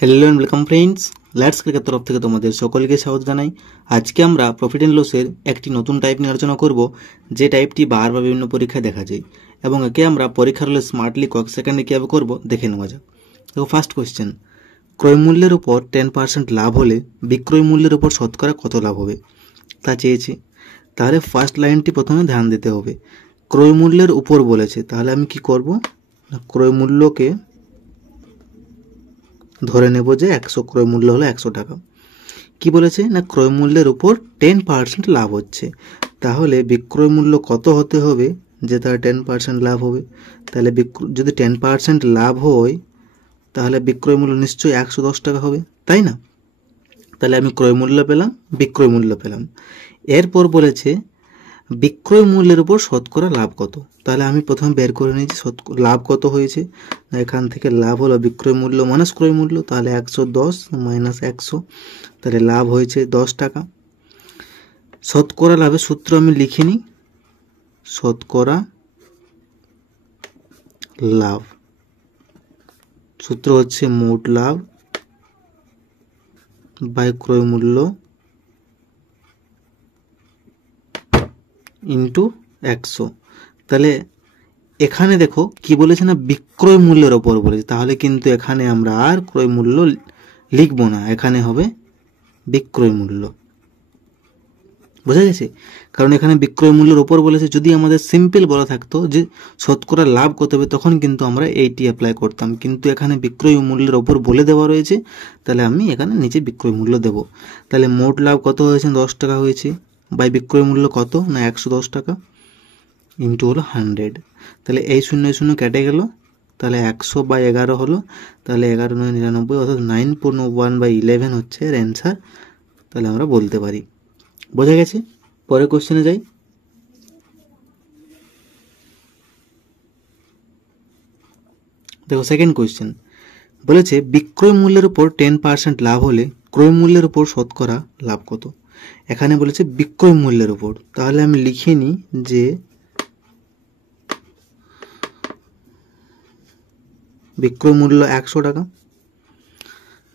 Hello and welcome friends, let's cricket তরফ থেকে তোমাদের সকলকে স্বাগত জানাই। আজকে আমরা প্রফিট অ্যান্ড লসের একটি নতুন টাইপ নিয়ে আলোচনা করব, যে টাইপটি বারবার বিভিন্ন পরীক্ষায় দেখা যায় এবং একে আমরা পরীক্ষার হলে স্মার্টলি কয়েক সেকেন্ডে কীভাবে করবো দেখে নেওয়া যাক। দেখো, ফার্স্ট কোয়েশ্চেন, ক্রয় মূল্যের উপর 10% লাভ হলে বিক্রয় মূল্যের উপর শতকরা কত লাভ হবে তা চেয়েছে। তাহলে ফার্স্ট লাইনটি প্রথমে ধ্যান দিতে হবে। ক্রয় মূল্যের উপর বলেছে, তাহলে আমি কি করব না, ক্রয় মূল্যকে ধরে নেব যে 100, ক্রয় মূল্য হলো 100 টাকা। কি বলেছে না, ক্রয় মূল্যের উপর 10% লাভ হচ্ছে, তাহলে বিক্রয় মূল্য কত হতে হবে যে তার 10% লাভ হবে। তাহলে যদি 10% লাভ হয় তাহলে বিক্রয় মূল্য নিশ্চয়ই 110 টাকা হবে, তাই না? তাহলে আমি ক্রয় মূল্য পেলাম, বিক্রয় মূল্য পেলাম। এরপর বলেছে বিক্রয় মূল্যের উপর শতকরা লাভ কত। তাহলে আমি প্রথমে বের করে নিয়েছি লাভ কত হয়েছে। এখান থেকে লাভ হলো বিক্রয় মূল্য মাইনাস ক্রয় মূল্য, তাহলে 110 মাইনাস 100, তাহলে লাভ হয়েছে 10 টাকা। শতকরা লাভের সূত্র আমি লিখে নিই, শতকরা লাভ সূত্র হচ্ছে মোট লাভ বাই ক্রয় মূল্য ইন্টু 100। তাহলে এখানে দেখো কি বলেছে না, বিক্রয় মূল্যের ওপর বলেছে, তাহলে কিন্তু এখানে আমরা আর ক্রয় মূল্য লিখবো না, এখানে হবে বিক্রয় মূল্য। বোঝা গেছে? কারণ এখানে বিক্রয় মূল্যের ওপর বলেছে। যদি আমাদের সিম্পল বলা থাকতো যে শতকরা লাভ কত হবে, তখন কিন্তু আমরা এইটি অ্যাপ্লাই করতাম, কিন্তু এখানে বিক্রয় মূল্যের ওপর বলে দেওয়া রয়েছে, তাহলে আমি এখানে নিচে বিক্রয় মূল্য দেব। তাহলে মোট লাভ কত হয়েছে, 10 টাকা হয়েছে, বাই বিক্রয় মূল্য কত না 110 টাকা, ইন্টু হলো 100। তাহলে এই 0 0 কেটে গেল, তাহলে 100/11 হলো, তাহলে 11 9 99, অর্থাৎ 9.1/11 হচ্ছে এর অ্যান্সার। তাহলে আমরা বলতে পারি। বোঝা গেছে? পরের কোশ্চেনে যাই। দেখো, সেকেন্ড কোশ্চেন বলেছে বিক্রয় মূল্যের উপর 10% লাভ হলে ক্রয় মূল্যের উপর শতকরা লাভ কত। এখানে বলেছে বিক্রয় মূল্যের উপর, তাহলে আমি লিখে নিই যে বিক্রয় মূল্য 100 টাকা।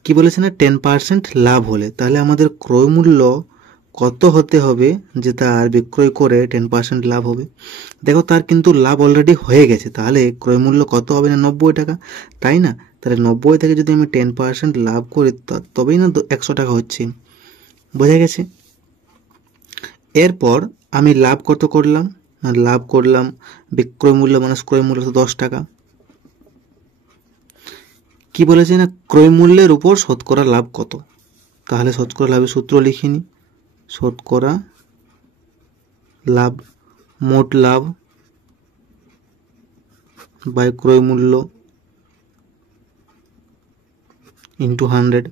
কি বলেছে না, 10% লাভ হলে, তাহলে আমাদের ক্রয় মূল্য কত হতে হবে যে তার বিক্রয় করে 10% লাভ হবে। দেখো, তার কিন্তু লাভ অলরেডি হয়ে গেছে, তাহলে ক্রয় মূল্য কত হবে না 90 টাকা, তাই না? তাহলে 90 থেকে যদি আমি 10% লাভ করি তবেই না 100 টাকা হচ্ছে। বোঝা গেছে? এরপর আমি লাভ কত করলাম, লাভ করলাম বিক্রয় মূল্য মাইনাস ক্রয় মূল্য 10 টাকা। কি বলেছে না, ক্রয় মূল্যের উপর শতকরা লাভ কত। তাহলে শতকরা লাভের সূত্র লিখিনি, শতকরা লাভ মোট লাভ বাই ক্রয় মূল্য ইন্টু 100।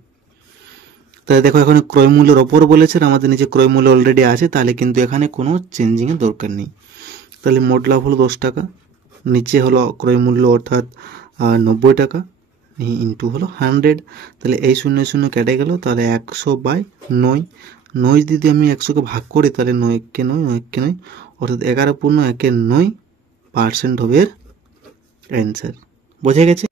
তাহলে দেখো, এখানে ক্রয় মূল্যের ওপর বলেছে, আমাদের নিচে ক্রয় মূল্য অলরেডি আছে, তাহলে কিন্তু এখানে কোনো চেঞ্জিংয়ের দরকার নেই। তাহলে মোট লাভ হলো 10 টাকা, নিচে হলো ক্রয় মূল্য অর্থাৎ 90 টাকা, ইন্টু হলো 100। তাহলে এই 0 0 কেটে গেল, তাহলে 100/9। 9 যদি আমি 100কে ভাগ করি, তাহলে 9 × 9 9 × 9, অর্থাৎ 11.1 9% হবে এর অ্যান্সার। বোঝা গেছে?